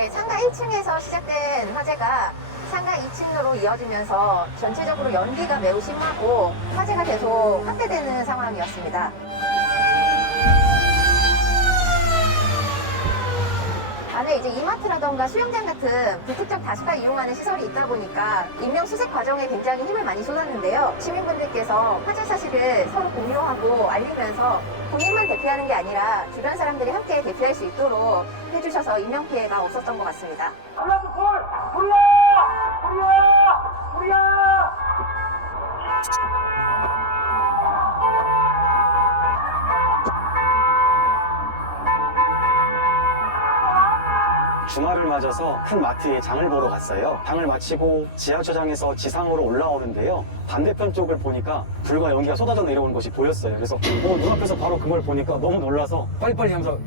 네, 상가 1층에서 시작된 화재가 상가 2층으로 이어지면서 전체적으로 연기가 매우 심하고 화재가 계속 확대되는 상황이었습니다. 안에 이제 이마트라던가 수영장 같은 불특정 다수가 이용하는 시설이 있다 보니까 인명 수색 과정에 굉장히 힘을 많이 쏟았는데요. 시민분들께서 화재 사실을 서로 공유하고 알리면서 본인만 대피하는 게 아니라 주변 사람들이 함께 대피할 수 있도록 해주셔서 인명 피해가 없었던 것 같습니다. 주말을 맞아서 큰 마트에 장을 보러 갔어요. 장을 마치고 지하철장에서 지상으로 올라오는데요. 반대편 쪽을 보니까 불과 연기가 쏟아져 내려오는 것이 보였어요. 그래서 눈앞에서 바로 그걸 보니까 너무 놀라서 빨리빨리 하면서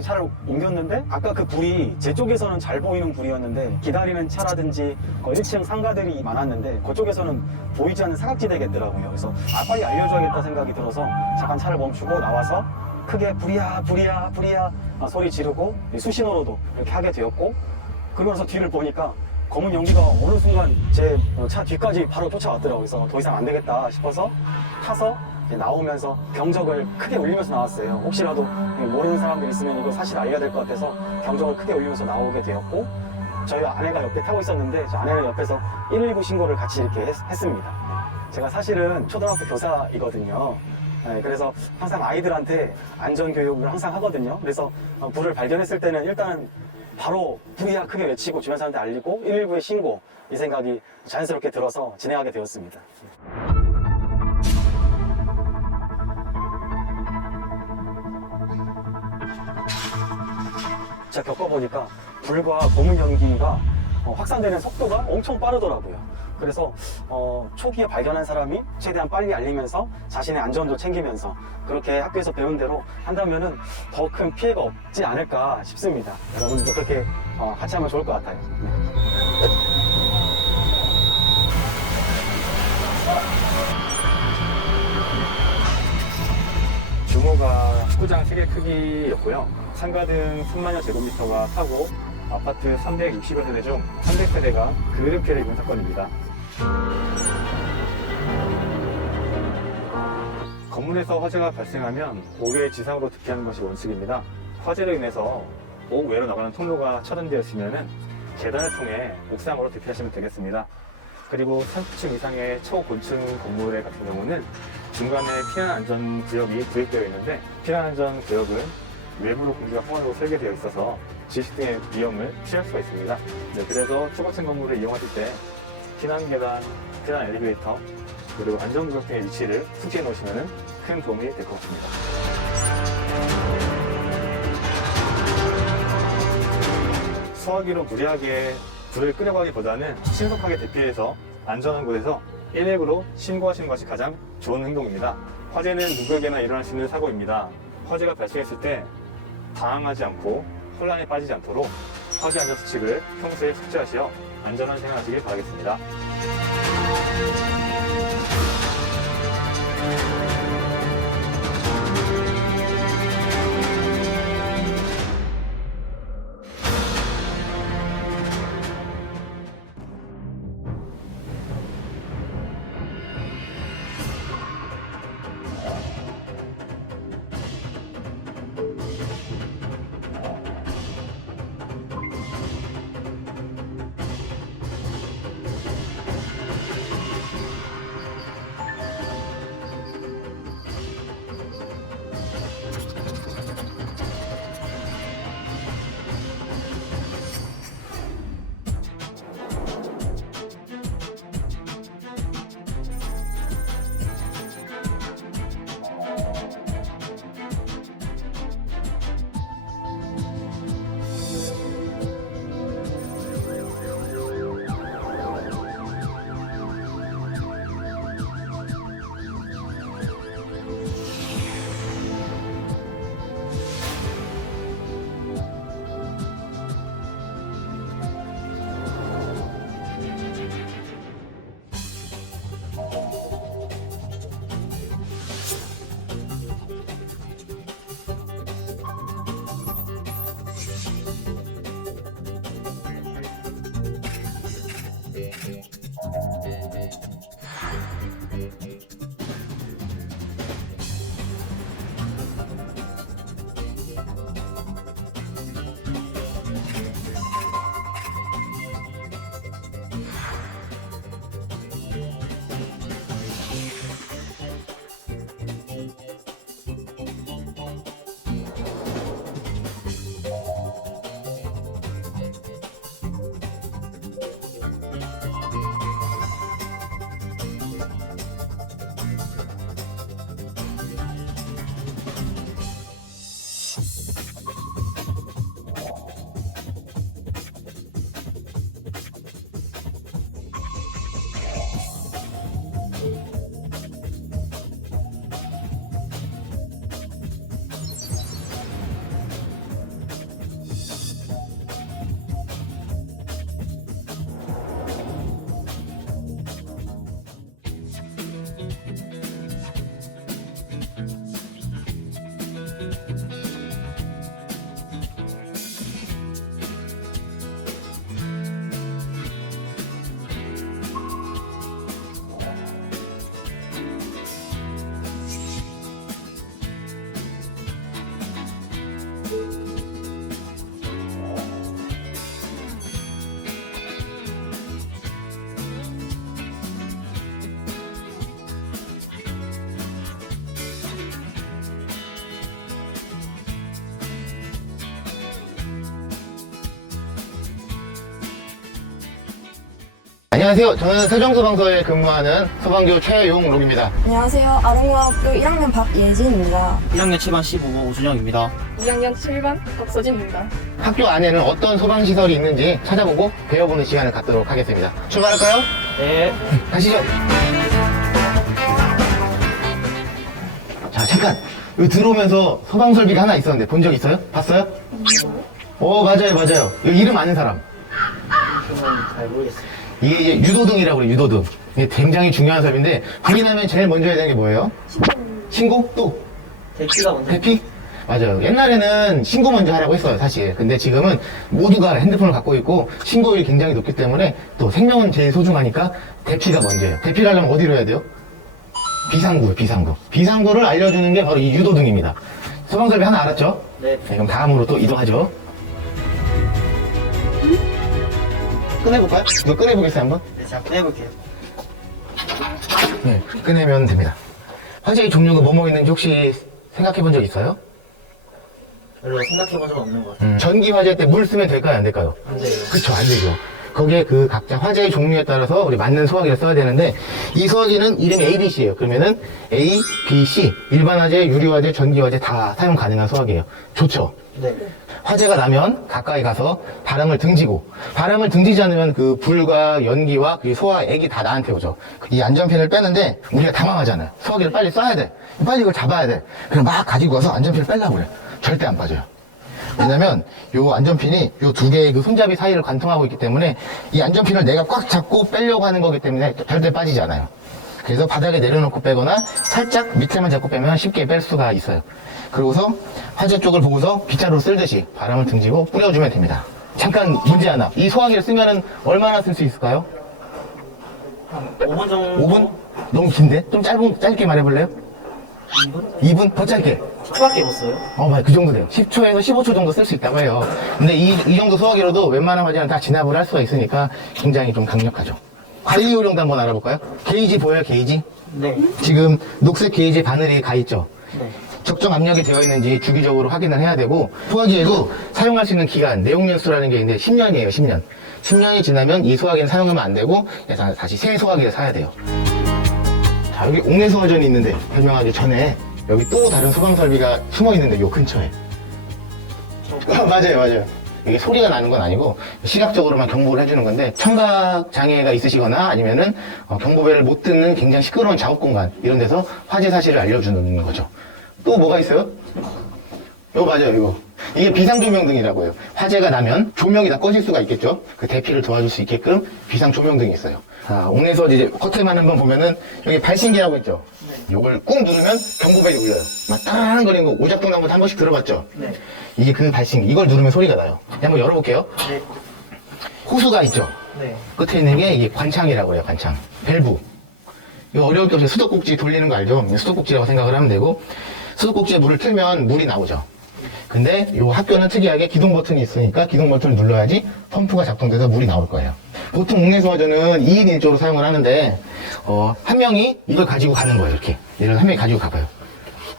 차를 옮겼는데 아까 그 불이 제 쪽에서는 잘 보이는 불이었는데 기다리는 차라든지 1층 상가들이 많았는데 그쪽에서는 보이지 않는 사각지대겠더라고요. 그래서 빨리 알려줘야겠다 생각이 들어서 잠깐 차를 멈추고 나와서 크게 불이야 불이야 불이야 소리 지르고 수신호로도 이렇게 하게 되었고, 그러고 나서 뒤를 보니까 검은 연기가 어느 순간 제 차 뒤까지 바로 쫓아왔더라고요. 그래서 더 이상 안 되겠다 싶어서 타서 나오면서 경적을 크게 울리면서 나왔어요. 혹시라도 모르는 사람들 있으면 이거 사실 알려야 될 것 같아서 경적을 크게 울리면서 나오게 되었고, 저희 아내가 옆에 타고 있었는데 저 아내는 옆에서 119 신고를 같이 이렇게 했습니다. 제가 사실은 초등학교 교사이거든요. 네, 그래서 항상 아이들한테 안전교육을 항상 하거든요. 그래서 불을 발견했을 때는 일단은 바로 불이야 크게 외치고 주변 사람한테 알리고 119에 신고, 이 생각이 자연스럽게 들어서 진행하게 되었습니다. 제가 겪어보니까 불과 검은 연기가 확산되는 속도가 엄청 빠르더라고요. 그래서 초기에 발견한 사람이 최대한 빨리 알리면서 자신의 안전도 챙기면서 그렇게 학교에서 배운 대로 한다면은 더 큰 피해가 없지 않을까 싶습니다. 여러분들도 그렇게 같이 하면 좋을 것 같아요. 네. 규모가 축구장 3개 크기였고요. 상가등 3만여 제곱미터가 타고 아파트 360여 세대 중 300세대가 그릇 피해를 입은 사건입니다. 건물에서 화재가 발생하면 5개 지상으로 대피하는 것이 원칙입니다. 화재로 인해서 옥 외로 나가는 통로가 차단되어 있으면 계단을 통해 옥상으로 대피하시면 되겠습니다. 그리고 30층 이상의 초고층 건물의 같은 경우는 중간에 피난안전구역이 구획되어 있는데, 피난안전구역은 외부로 공기가 통하도록 설계되어 있어서 지식 등의 위험을 피할 수가 있습니다. 네, 그래서 초고층 건물을 이용하실 때 피난계단, 피난 엘리베이터, 그리고 안전구역 등의 위치를 숙지해 놓으시면 큰 도움이 될 것 같습니다. 소화기로 무리하게 불을 끄려가기보다는 신속하게 대피해서 안전한 곳에서 119로 신고하시는 것이 가장 좋은 행동입니다. 화재는 누구에게나 일어날 수 있는 사고입니다. 화재가 발생했을 때 당황하지 않고 혼란에 빠지지 않도록 화재 안전 수칙을 평소에 숙지하시어 안전한 생활하시길 바라겠습니다. 안녕하세요. 저는 세종소방서에 근무하는 소방교 최용록입니다. 안녕하세요. 아동과학부 1학년 박예진입니다. 1학년 7반 15번 오준영입니다. 2학년 7반 박서진입니다. 학교 안에는 어떤 소방시설이 있는지 찾아보고 배워보는 시간을 갖도록 하겠습니다. 출발할까요? 네. 가시죠. 자, 잠깐. 여기 들어오면서 소방설비가 하나 있었는데 본 적 있어요? 봤어요? 맞아요. 여기 이름 아는 사람. 잘 모르겠어요. 이게 이제 유도등이라고 그래요, 유도등. 이게 굉장히 중요한 설비인데, 불이 나면 제일 먼저 해야 되는 게 뭐예요? 신고? 또? 대피가 먼저. 대피? 맞아요. 옛날에는 신고 먼저 하라고 했어요, 사실. 근데 지금은 모두가 핸드폰을 갖고 있고, 신고율이 굉장히 높기 때문에, 또 생명은 제일 소중하니까, 대피가 먼저예요. 대피를 하려면 어디로 해야 돼요? 비상구요, 비상구. 비상구를 알려주는 게 바로 이 유도등입니다. 소방설비 하나 알았죠? 네. 그럼 다음으로 또 이동하죠. 꺼내볼까요? 이거 꺼내보겠어요, 한번? 네, 제가 꺼내볼게요. 네, 꺼내면 됩니다. 화재의 종류가 뭐뭐 있는지 혹시 생각해 본 적 있어요? 별로 생각해본 적은 없는 것 같아요. 전기 화재 때 물 쓰면 될까요, 안 될까요? 안 돼요. 그쵸, 안 되죠. 거기에 그 각자 화재의 종류에 따라서 우리 맞는 소화기를 써야 되는데, 이 소화기는 이름이 ABC예요. 그러면은 A, B, C, 일반 화재, 유리 화재, 전기 화재 다 사용 가능한 소화기예요. 좋죠? 네. 화재가 나면 가까이 가서 바람을 등지고, 바람을 등지지 않으면 그 불과 연기와 그 소화, 액이 다 나한테 오죠. 이 안전핀을 빼는데 우리가 당황하잖아요. 소화기를 빨리 쏴야 돼. 빨리 이걸 잡아야 돼. 그럼 막 가지고 와서 안전핀을 빼려고 그래. 절대 안 빠져요. 왜냐면 요 안전핀이 요 두 개의 그 손잡이 사이를 관통하고 있기 때문에 이 안전핀을 내가 꽉 잡고 빼려고 하는 거기 때문에 절대 빠지지 않아요. 그래서 바닥에 내려놓고 빼거나 살짝 밑에만 잡고 빼면 쉽게 뺄 수가 있어요. 그러고서 화재 쪽을 보고서 빗자루로 쓸듯이 바람을 등지고 뿌려주면 됩니다. 잠깐 문제 하나. 이 소화기를 쓰면은 얼마나 쓸 수 있을까요? 한 5분 정도. 5분? 너무 긴데? 좀 짧게 말해볼래요? 2분? 2분? 더 짧게. 10초밖에 못 써요. 맞아요. 그 정도 돼요. 10초에서 15초 정도 쓸 수 있다고 해요. 근데 이 정도 소화기로도 웬만한 화재는 다 진압을 할 수가 있으니까 굉장히 좀 강력하죠. 관리 요령도 한번 알아볼까요? 게이지 보여요, 게이지? 네. 지금 녹색 게이지 바늘이 가 있죠? 네. 적정 압력이 되어 있는지 주기적으로 확인을 해야 되고, 소화기에도 사용할 수 있는 기간, 내용연수라는 게 있는데 10년이에요, 10년. 10년이 지나면 이 소화기는 사용하면 안 되고, 다시 새 소화기를 사야 돼요. 자, 여기 옥내소화전이 있는데, 설명하기 전에, 여기 또 다른 소방설비가 숨어 있는데, 요 근처에. 맞아요. 이게 소리가 나는 건 아니고, 시각적으로만 경보를 해주는 건데, 청각 장애가 있으시거나 아니면은, 경보벨을 못 듣는 굉장히 시끄러운 작업 공간, 이런 데서 화재 사실을 알려주는 거죠. 또 뭐가 있어요? 맞아요, 이거. 이게 비상조명등이라고 해요. 화재가 나면 조명이 다 꺼질 수가 있겠죠? 그 대피를 도와줄 수 있게끔 비상조명등이 있어요. 자, 옥내에서 이제 커튼만 한번 보면은 여기 발신기라고 있죠? 요걸 꾹 누르면 경보벨이 울려요. 막 따라하는 거리는 거 오작동나무도 한 번씩 들어봤죠? 네. 이게 그 발신기. 이걸 누르면 소리가 나요. 한번 열어볼게요. 네. 호수가 있죠? 네. 끝에 있는 게 이게 관창이라고 해요, 관창. 밸브. 이거 어려울 게 없이 수도꼭지 돌리는 거 알죠? 수도꼭지라고 생각을 하면 되고, 수도꼭지에 물을 틀면 물이 나오죠. 근데 이 학교는 특이하게 기동 버튼이 있으니까 기동 버튼을 눌러야지 펌프가 작동돼서 물이 나올 거예요. 보통 옥내소화전은 2인 1조로 사용을 하는데, 한 명이 이걸 가지고 가는 거예요, 이렇게. 얘를 한 명이 가지고 가봐요.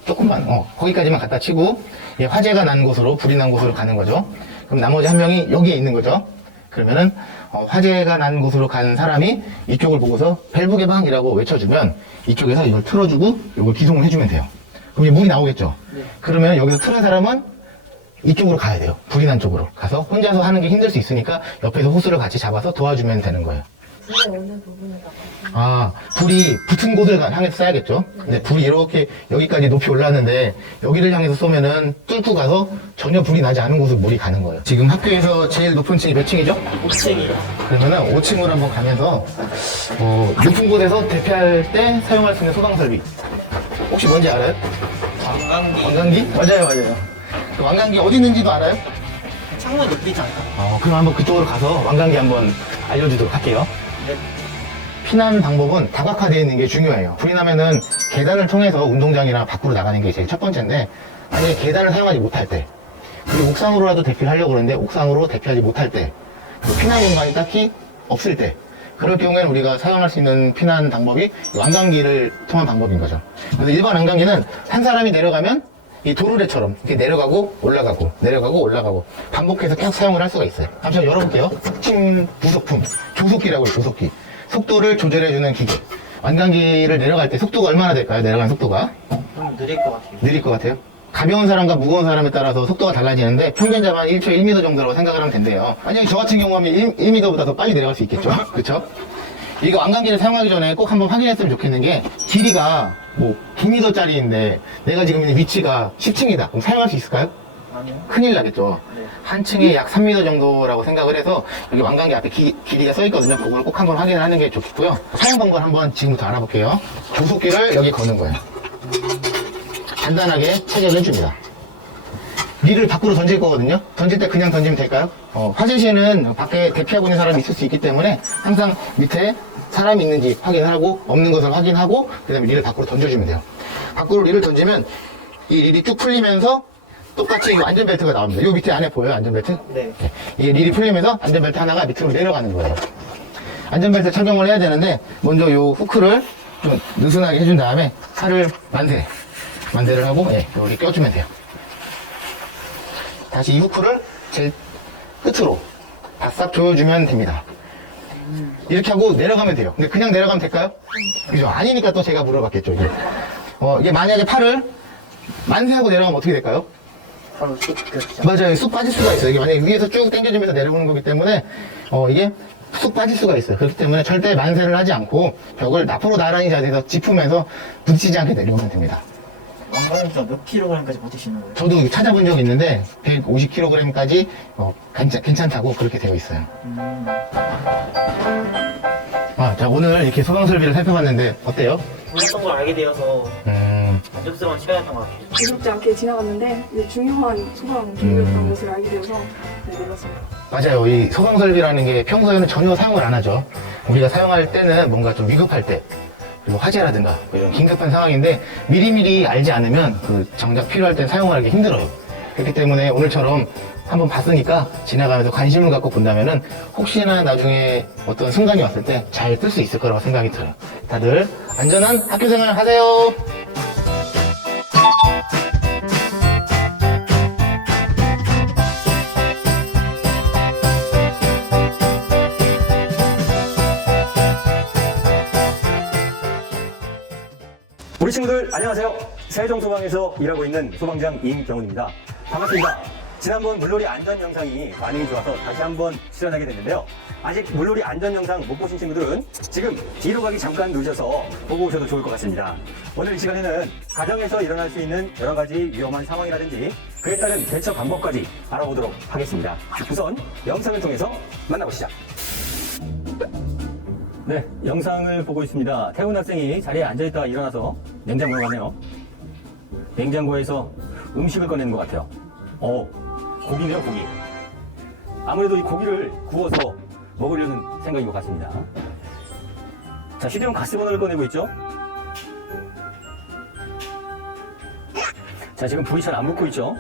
조금만, 거기까지만 갖다 치고, 화재가 난 곳으로, 불이 난 곳으로 가는 거죠. 그럼 나머지 한 명이 여기에 있는 거죠. 그러면은, 화재가 난 곳으로 간 사람이 이쪽을 보고서 밸브 개방이라고 외쳐주면 이쪽에서 이걸 틀어주고 이걸 기동을 해주면 돼요. 그럼 물이 나오겠죠? 네. 그러면 여기서 틀은 사람은 이쪽으로 가야 돼요. 불이 난 쪽으로. 가서 혼자서 하는 게 힘들 수 있으니까 옆에서 호스를 같이 잡아서 도와주면 되는 거예요. 불이 붙은 곳을 향해서 쏴야겠죠? 근데 불이 이렇게 여기까지 높이 올랐는데 여기를 향해서 쏘면은 뚫고 가서 전혀 불이 나지 않은 곳으로 물이 가는 거예요. 지금 학교에서 제일 높은 층이 몇 층이죠? 5층이요. 그러면은 5층으로 한번 가면서 높은 곳에서 대피할 때 사용할 수 있는 소방설비 혹시 뭔지 알아요? 관광기. 왕관기? 맞아요. 그 왕관기 어디 있는지도 알아요? 창문 높이 있지 않을까? 그럼 한번 그쪽으로 가서 왕관기 한번 알려주도록 할게요. 네. 피난 방법은 다각화되어 있는 게 중요해요. 불이 나면은 계단을 통해서 운동장이랑 밖으로 나가는 게 제일 첫 번째인데, 만약에 계단을 사용하지 못할 때, 그리고 옥상으로라도 대피를 하려고 그러는데 옥상으로 대피하지 못할 때, 그리고 피난 공간이 딱히 없을 때, 그럴 경우에는 우리가 사용할 수 있는 피난 방법이 왕관기를 통한 방법인 거죠. 그래서 일반 왕관기는 한 사람이 내려가면 이 도르래처럼 이렇게 내려가고 올라가고 내려가고 올라가고 반복해서 계속 사용을 할 수가 있어요. 한번 열어볼게요. 특징 부속품, 조속기라고 해요, 조속기. 속도를 조절해주는 기계. 완강기를 내려갈 때 속도가 얼마나 될까요? 내려가는 속도가? 좀 느릴 것 같아요. 느릴 것 같아요? 가벼운 사람과 무거운 사람에 따라서 속도가 달라지는데 평균자만 1초에 1m 정도라고 생각을 하면 된대요. 만약에 저 같은 경우 하면 1m보다 더 빨리 내려갈 수 있겠죠? 그쵸? 이거 완강기를 사용하기 전에 꼭 한번 확인했으면 좋겠는 게 길이가 뭐 9m짜리인데 내가 지금 있는 위치가 10층이다. 그럼 사용할 수 있을까요? 아니요. 큰일 나겠죠. 네. 한 층에 약 3m 정도라고 생각을 해서 여기 완강기 앞에 길이가 써 있거든요. 그걸 꼭 한번 확인을 하는 게 좋겠고요. 사용 방법 한번 지금부터 알아볼게요. 조속기를 여기 거는 거예요. 간단하게 체결을 해줍니다. 리를 밖으로 던질 거거든요. 던질 때 그냥 던지면 될까요? 화재 시에는 밖에 대피하고 있는 사람이 있을 수 있기 때문에 항상 밑에 사람이 있는지 확인을 하고 없는 것을 확인하고 그 다음에 리를 밖으로 던져주면 돼요. 밖으로 리를 던지면 이 릴이 쭉 풀리면서 똑같이 이 안전벨트가 나옵니다. 이 밑에 안에 보여요? 안전벨트? 네. 이게 릴이 풀리면서 안전벨트 하나가 밑으로 내려가는 거예요. 안전벨트 착용을 해야 되는데 먼저 이 후크를 좀 느슨하게 해준 다음에 살을 만세를 하고 여기 껴주면 돼요. 다시 이 후크를 제일 끝으로 바싹 조여주면 됩니다. 이렇게 하고 내려가면 돼요. 근데 그냥 내려가면 될까요? 그죠? 아니니까 또 제가 물어봤겠죠. 이게 만약에 팔을 만세하고 내려가면 어떻게 될까요? 바로 쑥 그렇죠. 맞아요. 쑥 빠질 수가 있어요. 이게 만약에 위에서 쭉 당겨주면서 내려오는 거기 때문에 이게 쑥 빠질 수가 있어요. 그렇기 때문에 절대 만세를 하지 않고 벽을 앞으로 나란히 자세에서 짚으면서 부딪히지 않게 내려오면 됩니다. 왕관이니까 몇 킬로그램까지 버티시는 거예요? 저도 찾아본 적이 있는데 150kg까지 괜찮다고 그렇게 되어 있어요. 자, 오늘 이렇게 소방 설비를 살펴봤는데 어때요? 몰랐던 걸 알게 되어서 만족스러운 시간이었던 것 같아요. 무섭지 않게 지나갔는데 이제 중요한 소방 기능이었던 것을 알게 되어서 놀랐습니다. 맞아요. 이 소방 설비라는 게 평소에는 전혀 사용을 안 하죠. 우리가 사용할 때는 뭔가 좀 위급할 때, 그리고 화재라든가 뭐 이런 긴급한 상황인데 미리미리 알지 않으면 그 정작 필요할 때 사용하기 힘들어요. 그렇기 때문에 오늘처럼 한번 봤으니까 지나가면서 관심을 갖고 본다면은 혹시나 나중에 어떤 순간이 왔을 때 잘 쓸 수 있을 거라고 생각이 들어요. 다들 안전한 학교 생활 하세요. 우리 친구들 안녕하세요. 세종소방에서 일하고 있는 소방장 임경훈입니다. 반갑습니다. 지난번 물놀이 안전 영상이 반응이 좋아서 다시 한번 출연하게 됐는데요. 아직 물놀이 안전 영상 못 보신 친구들은 지금 뒤로 가기 잠깐 늦어서 보고 오셔도 좋을 것 같습니다. 오늘 이 시간에는 가정에서 일어날 수 있는 여러 가지 위험한 상황이라든지 그에 따른 대처 방법까지 알아보도록 하겠습니다. 우선 영상을 통해서 만나보시죠. 네, 영상을 보고 있습니다. 태훈 학생이 자리에 앉아있다가 일어나서 냉장고에 가네요. 냉장고에서 음식을 꺼내는 것 같아요. 고기네요, 고기. 아무래도 이 고기를 구워서 먹으려는 생각인 것 같습니다. 자, 휴대용 가스버너를 꺼내고 있죠? 자, 지금 불이 잘 안 붙고 있죠?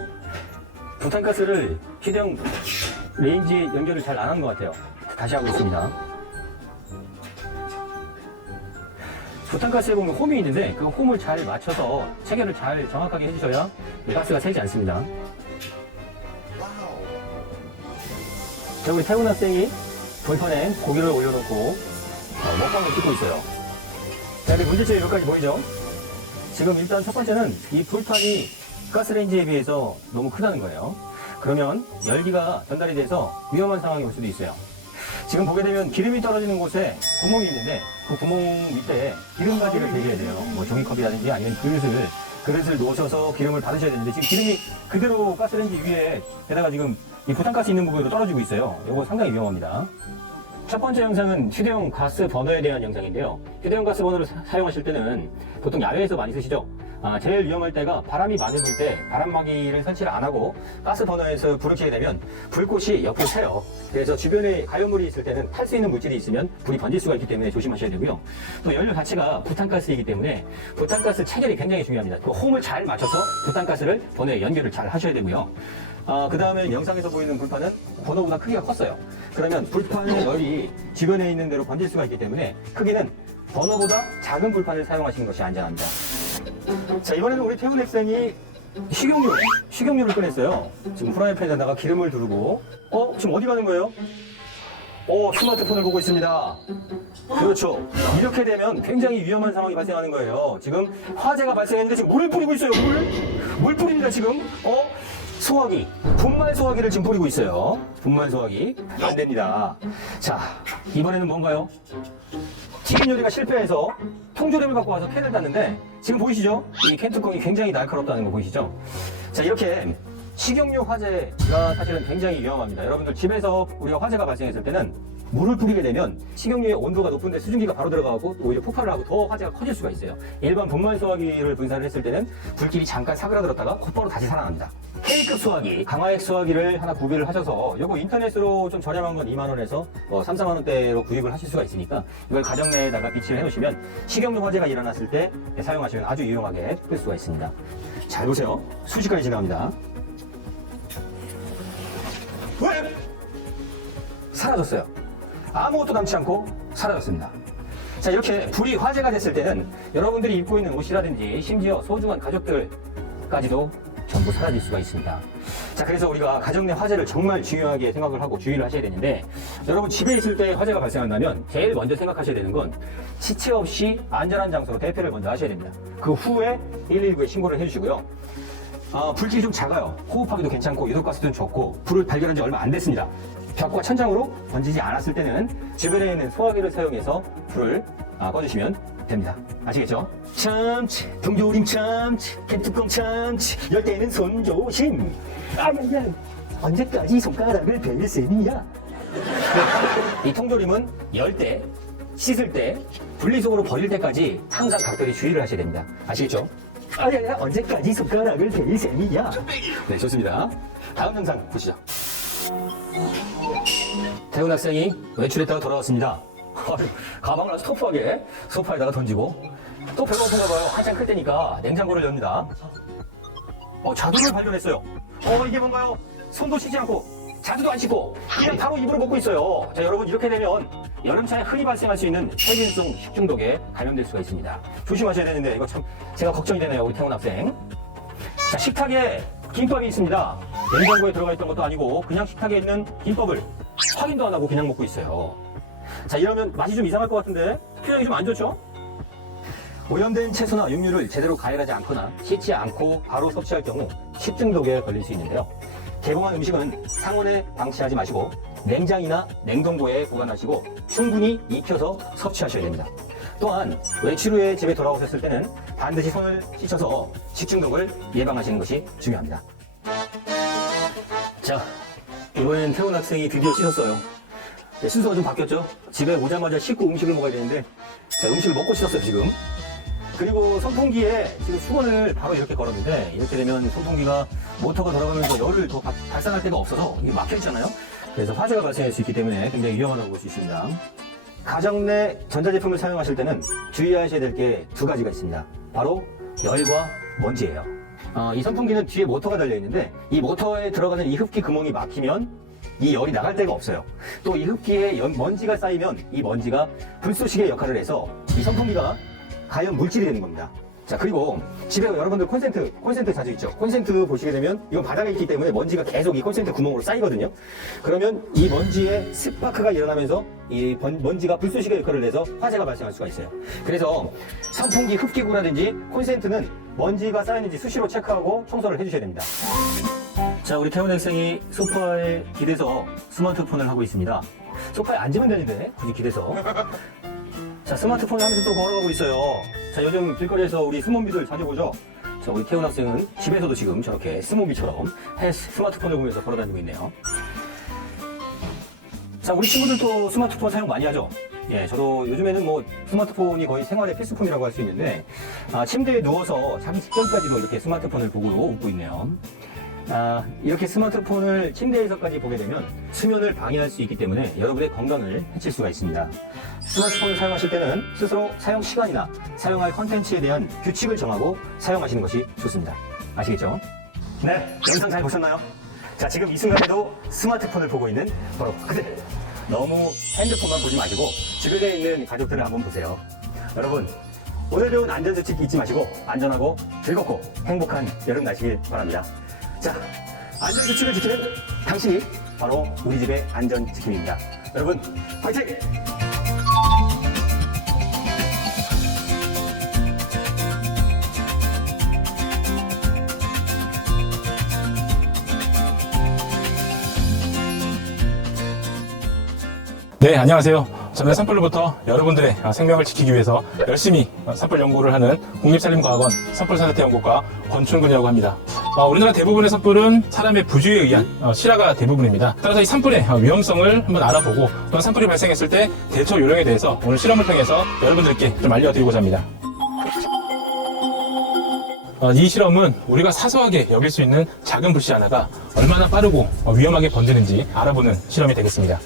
부탄가스를 휴대용 레인지에 연결을 잘 안 한 것 같아요. 다시 하고 있습니다. 부탄가스에 보면 홈이 있는데 그 홈을 잘 맞춰서 체결을 잘 정확하게 해주셔야 가스가 새지 않습니다. 자, 우리 태훈 학생이 불판에 고기를 올려놓고 먹방을 찍고 있어요. 자, 근데 문제점이 몇 가지 보이죠? 지금 일단 첫 번째는 이 불판이 가스레인지에 비해서 너무 크다는 거예요. 그러면 열기가 전달이 돼서 위험한 상황이 올 수도 있어요. 지금 보게 되면 기름이 떨어지는 곳에 구멍이 있는데 그 구멍 밑에 기름바지를 대셔야 돼요. 뭐 종이컵이라든지 아니면 그릇을 놓으셔서 기름을 받으셔야 되는데 지금 기름이 그대로 가스레인지 위에 게다가 지금 이 부탄가스 있는 부분으로 떨어지고 있어요. 이거 상당히 위험합니다. 첫 번째 영상은 휴대용 가스 버너에 대한 영상인데요. 휴대용 가스 버너를 사용하실 때는 보통 야외에서 많이 쓰시죠? 제일 위험할 때가 바람이 많이 불 때 바람막이를 설치를 안 하고 가스 버너에서 불을 켜게 되면 불꽃이 옆으로 새요. 그래서 주변에 가연물이 있을 때는 탈 수 있는 물질이 있으면 불이 번질 수가 있기 때문에 조심하셔야 되고요. 또 연료 자체가 부탄가스이기 때문에 부탄가스 체결이 굉장히 중요합니다. 그 홈을 잘 맞춰서 부탄가스를 버너에 연결을 잘 하셔야 되고요. 그 다음에 영상에서 보이는 불판은 버너보다 크기가 컸어요. 그러면 불판의 열이 주변에 있는 대로 번질 수가 있기 때문에 크기는 버너보다 작은 불판을 사용하시는 것이 안전합니다. 자, 이번에는 우리 태훈 학생이 식용유를 꺼냈어요. 지금 프라이팬에다가 기름을 두르고 지금 어디 가는 거예요? 스마트폰을 보고 있습니다. 그렇죠. 이렇게 되면 굉장히 위험한 상황이 발생하는 거예요. 지금 화재가 발생했는데 지금 물을 뿌리고 있어요. 물 뿌립니다, 지금. 소화기, 분말 소화기를 지금 뿌리고 있어요. 분말 소화기. 안 됩니다. 자, 이번에는 뭔가요? 튀김 요리가 실패해서 통조림을 갖고 와서 캔을 땄는데 지금 보이시죠? 이 캔 뚜껑이 굉장히 날카롭다는 거 보이시죠? 자, 이렇게 식용유 화재가 사실은 굉장히 위험합니다. 여러분들 집에서 우리가 화재가 발생했을 때는 물을 뿌리게 되면 식용유의 온도가 높은데 수증기가 바로 들어가고 오히려 폭발을 하고 더 화재가 커질 수가 있어요. 일반 분말 소화기를 분사를 했을 때는 불길이 잠깐 사그라들었다가 곧바로 다시 살아납니다. K급 소화기, 강화액 소화기를 하나 구비를 하셔서 이거 인터넷으로 좀 저렴한 건 2만 원에서 3, 4만 원대로 구입을 하실 수가 있으니까 이걸 가정 내에다가 비치를 해놓으시면 식용유 화재가 일어났을 때 사용하시면 아주 유용하게 쓸 수가 있습니다. 잘 보세요. 순식간에 지나갑니다. 왜? 사라졌어요. 아무것도 남지 않고 사라졌습니다. 자, 이렇게 불이 화재가 됐을 때는 여러분들이 입고 있는 옷이라든지 심지어 소중한 가족들까지도 전부 사라질 수가 있습니다. 자, 그래서 우리가 가정 내 화재를 정말 중요하게 생각을 하고 주의를 하셔야 되는데, 여러분 집에 있을 때 화재가 발생한다면 제일 먼저 생각하셔야 되는 건 시체 없이 안전한 장소로 대피를 먼저 하셔야 됩니다. 그 후에 119에 신고를 해주시고요. 불길이 좀 작아요. 호흡하기도 괜찮고 유독가스도 좋고 불을 발견한 지 얼마 안 됐습니다. 벽과 천장으로 번지지 않았을 때는 주변에 있는 소화기를 사용해서 불을 꺼주시면 됩니다. 아시겠죠? 참치, 동조림 참치, 캔뚜껑 참치, 열 때는 손 조심. 아야야, 언제까지 손가락을 베일 셈이야? 이 통조림은 열 때, 씻을 때, 분리수거로 버릴 때까지 항상 각별히 주의를 하셔야 됩니다. 아시겠죠? 아야야, 언제까지 손가락을 베일 셈이야? 네, 좋습니다. 다음 영상 보시죠. 태훈 학생이 외출했다가 돌아왔습니다. 가방을 아주 터프하게 소파에다가 던지고 또 배고픈가 봐요. 한참 클 때니까 냉장고를 엽니다. 자두를 발견했어요. 이게 뭔가요? 손도 씻지 않고 자두도 안 씻고 그냥 바로 입으로 먹고 있어요. 자, 여러분 이렇게 되면 여름철에 흔히 발생할 수 있는 세균성 식중독에 감염될 수가 있습니다. 조심하셔야 되는데 이거 참 제가 걱정이 되네요, 우리 태훈 학생. 자, 식탁에 김밥이 있습니다. 냉장고에 들어가 있던 것도 아니고 그냥 식탁에 있는 김밥을 확인도 안 하고 그냥 먹고 있어요. 자, 이러면 맛이 좀 이상할 것 같은데 표정이 좀 안 좋죠? 오염된 채소나 육류를 제대로 가열하지 않거나 씻지 않고 바로 섭취할 경우 식중독에 걸릴 수 있는데요. 개봉한 음식은 상온에 방치하지 마시고 냉장이나 냉동고에 보관하시고 충분히 익혀서 섭취하셔야 됩니다. 또한 외출 후에 집에 돌아오셨을 때는 반드시 손을 씻어서 식중독을 예방하시는 것이 중요합니다. 자, 이번엔 태훈 학생이 드디어 씻었어요. 네, 순서가 좀 바뀌었죠? 집에 오자마자 씻고 음식을 먹어야 되는데, 자, 음식을 먹고 씻었어요, 지금. 그리고 선풍기에 지금 수건을 바로 이렇게 걸었는데, 이렇게 되면 선풍기가 모터가 돌아가면서 열을 더 발산할 데가 없어서 이게 막혀있잖아요? 그래서 화재가 발생할 수 있기 때문에 굉장히 위험하다고 볼 수 있습니다. 가정 내 전자제품을 사용하실 때는 주의하셔야 될 게 두 가지가 있습니다. 바로 열과 먼지예요. 이 선풍기는 뒤에 모터가 달려있는데 이 모터에 들어가는 이 흡기 구멍이 막히면 이 열이 나갈 데가 없어요. 또 이 흡기에 먼지가 쌓이면 이 먼지가 불쏘시개 역할을 해서 이 선풍기가 가연 물질이 되는 겁니다. 자, 그리고 집에 여러분들 콘센트 자주 있죠? 콘센트 보시게 되면 이건 바닥에 있기 때문에 먼지가 계속 이 콘센트 구멍으로 쌓이거든요. 그러면 이 먼지에 스파크가 일어나면서 이 먼지가 불쏘시개 역할을 해서 화재가 발생할 수가 있어요. 그래서 선풍기 흡기구라든지 콘센트는 먼지가 쌓였는지 수시로 체크하고 청소를 해주셔야 됩니다. 자, 우리 태훈 학생이 소파에 기대서 스마트폰을 하고 있습니다. 소파에 앉으면 되는데 굳이 기대서. 자, 스마트폰을 하면서 또 걸어가고 있어요. 자, 요즘 길거리에서 우리 스모비들 자주 보죠? 자, 우리 태훈 학생은 집에서도 지금 저렇게 스모비처럼 스마트폰을 보면서 걸어다니고 있네요. 자, 우리 친구들도 스마트폰 사용 많이 하죠? 예, 저도 요즘에는 뭐 스마트폰이 거의 생활의 필수품이라고 할 수 있는데, 침대에 누워서 자기 직전까지도 이렇게 스마트폰을 보고 웃고 있네요. 이렇게 스마트폰을 침대에서까지 보게 되면 수면을 방해할 수 있기 때문에 여러분의 건강을 해칠 수가 있습니다. 스마트폰을 사용하실 때는 스스로 사용 시간이나 사용할 컨텐츠에 대한 규칙을 정하고 사용하시는 것이 좋습니다. 아시겠죠? 네, 영상 잘 보셨나요? 자, 지금 이 순간에도 스마트폰을 보고 있는 바로 그들. 너무 핸드폰만 보지 마시고 주변에 있는 가족들을 한번 보세요. 여러분, 오늘 배운 안전수칙 잊지 마시고 안전하고 즐겁고 행복한 여름 나시길 바랍니다. 자, 안전수칙을 지키는 당신이 바로 우리 집의 안전지킴입니다. 여러분, 파이팅! 네, 안녕하세요. 저는 산불로부터 여러분들의 생명을 지키기 위해서 열심히 산불 연구를 하는 국립산림과학원 산불사대연구과 권춘근이라고 합니다. 우리나라 대부분의 산불은 사람의 부주의에 의한 실화가 대부분입니다. 따라서 이 산불의 위험성을 한번 알아보고 또 산불이 발생했을 때 대처 요령에 대해서 오늘 실험을 통해서 여러분들께 좀 알려드리고자 합니다. 이 실험은 우리가 사소하게 여길 수 있는 작은 불씨 하나가 얼마나 빠르고 위험하게 번지는지 알아보는 실험이 되겠습니다.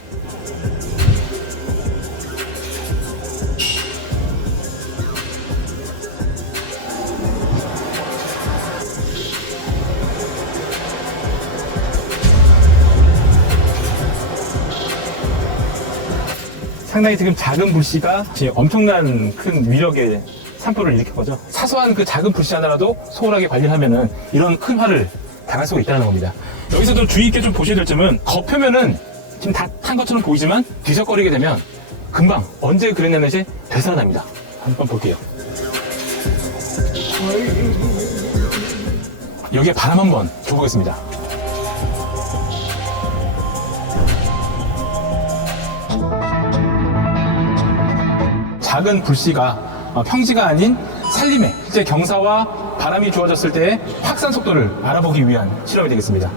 상당히 지금 작은 불씨가 지금 엄청난 큰 위력의 산불을 일으킨 거죠. 사소한 그 작은 불씨 하나라도 소홀하게 관리를 하면은 이런 큰 화를 당할 수가 있다는 겁니다. 여기서도 주의 있게 좀 보셔야 될 점은 겉표면은 지금 다 탄 것처럼 보이지만 뒤적거리게 되면 금방 언제 그랬냐는지 되살아납니다. 한번 볼게요. 여기에 바람 한번 줘보겠습니다. 작은 불씨가 평지가 아닌 산림에 실제 경사와 바람이 주어졌을 때의 확산 속도를 알아보기 위한 실험이 되겠습니다.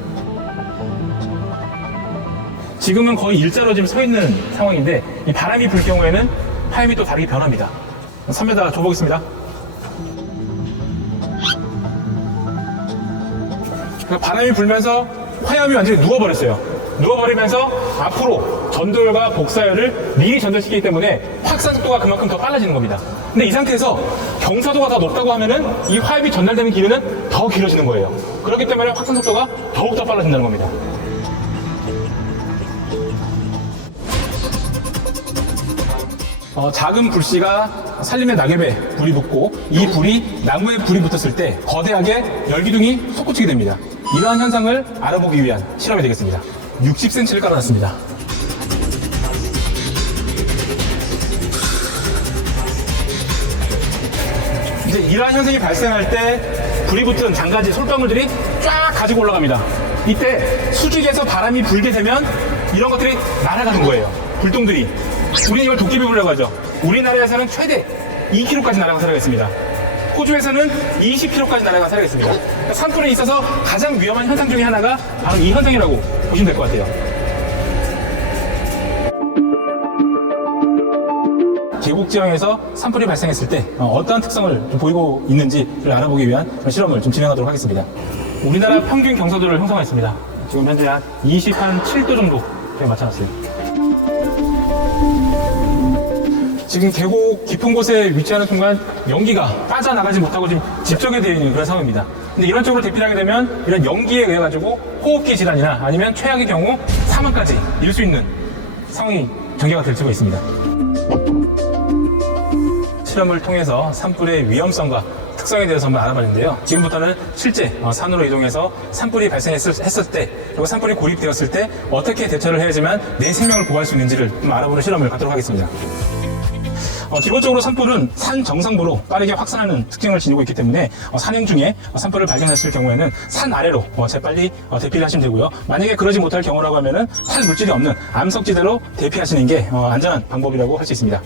지금은 거의 일자로 지금 서 있는 상황인데 이 바람이 불 경우에는 화염이 또 다르게 변합니다. 3m 줘보겠습니다. 바람이 불면서 화염이 완전히 누워버렸어요. 누워버리면서 앞으로 전도율과 복사율을 미리 전달시키기 때문에 확산 속도가 그만큼 더 빨라지는 겁니다. 근데 이 상태에서 경사도가 더 높다고 하면은 이 화염이 전달되는 길이는 더 길어지는 거예요. 그렇기 때문에 확산 속도가 더욱더 빨라진다는 겁니다. 작은 불씨가 산림의 낙엽에 불이 붙고 이 불이 나무에 불이 붙었을 때 거대하게 열기둥이 솟구치게 됩니다. 이러한 현상을 알아보기 위한 실험이 되겠습니다. 60cm를 깔아놨습니다. 이제 이러한 현상이 발생할 때 불이 붙은 장가지 솔방울들이 쫙 가지고 올라갑니다. 이때 수직에서 바람이 불게 되면 이런 것들이 날아가는 거예요. 불똥들이. 우리는 이걸 도깨비불이라고 하죠. 우리나라에서는 최대 2km까지 날아간 사례가 있습니다. 호주에서는 20km까지 날아간 사례가 있습니다. 그러니까 산불에 있어서 가장 위험한 현상 중에 하나가 바로 이 현상이라고 보시면 될 것 같아요. 계곡 지형에서 산불이 발생했을 때 어떠한 특성을 좀 보이고 있는지를 알아보기 위한 실험을 좀 진행하도록 하겠습니다. 우리나라 평균 경사도를 형성했습니다. 지금 현재 한 27도 정도에 맞춰놨어요. 지금 계곡 깊은 곳에 위치하는 순간 연기가 빠져나가지 못하고 지금 집적이 되어 있는 그런 상황입니다. 근데 이런 쪽으로 대피를 하게 되면 이런 연기에 의해 가지고 호흡기 질환이나 아니면 최악의 경우 사망까지 이를 수 있는 상황이 전개가 될 수가 있습니다. 실험을 통해서 산불의 위험성과 특성에 대해서 한번 알아봤는데요. 지금부터는 실제 산으로 이동해서 산불이 발생했을 때 그리고 산불이 고립되었을 때 어떻게 대처를 해야지만 내 생명을 보호할 수 있는지를 좀 알아보는 실험을 갖도록 하겠습니다. 기본적으로 산불은 산 정상부로 빠르게 확산하는 특징을 지니고 있기 때문에 산행 중에 산불을 발견하실 경우에는 산 아래로 재빨리 대피를 하시면 되고요. 만약에 그러지 못할 경우라고 하면은 탈 물질이 없는 암석지대로 대피하시는 게 안전한 방법이라고 할 수 있습니다.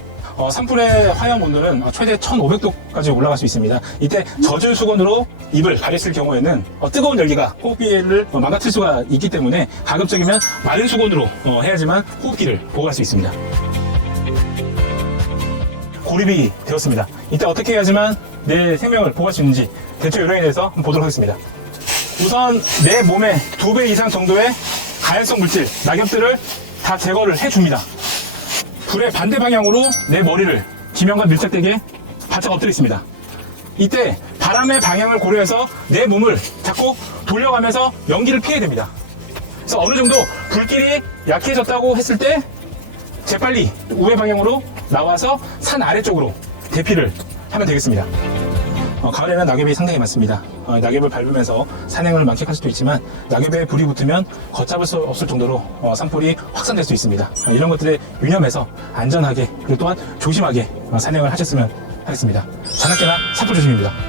산불의 화염 온도는 최대 1500도까지 올라갈 수 있습니다. 이때 젖은 수건으로 입을 가렸을 경우에는 뜨거운 열기가 호흡기를 망가뜨릴 수가 있기 때문에 가급적이면 마른 수건으로 해야지만 호흡기를 보호할 수 있습니다. 고립이 되었습니다. 이때 어떻게 해야지만 내 생명을 보호할 수 있는지 대처 요령에 대해서 보도록 하겠습니다. 우선 내 몸에 2배 이상 정도의 가연성 물질, 낙엽들을 다 제거를 해줍니다. 불의 반대 방향으로 내 머리를 지면과 밀착되게 바짝 엎드리겠습니다. 이때 바람의 방향을 고려해서 내 몸을 자꾸 돌려가면서 연기를 피해야 됩니다. 그래서 어느 정도 불길이 약해졌다고 했을 때 재빨리 우회 방향으로 나와서 산 아래쪽으로 대피를 하면 되겠습니다. 가을에는 낙엽이 상당히 많습니다. 낙엽을 밟으면서 산행을 만끽할 수도 있지만 낙엽에 불이 붙으면 걷잡을 수 없을 정도로 산불이 확산될 수 있습니다. 이런 것들에 유념해서 안전하게 그리고 또한 조심하게 산행을 하셨으면 하겠습니다. 자나깨나 산불 조심입니다.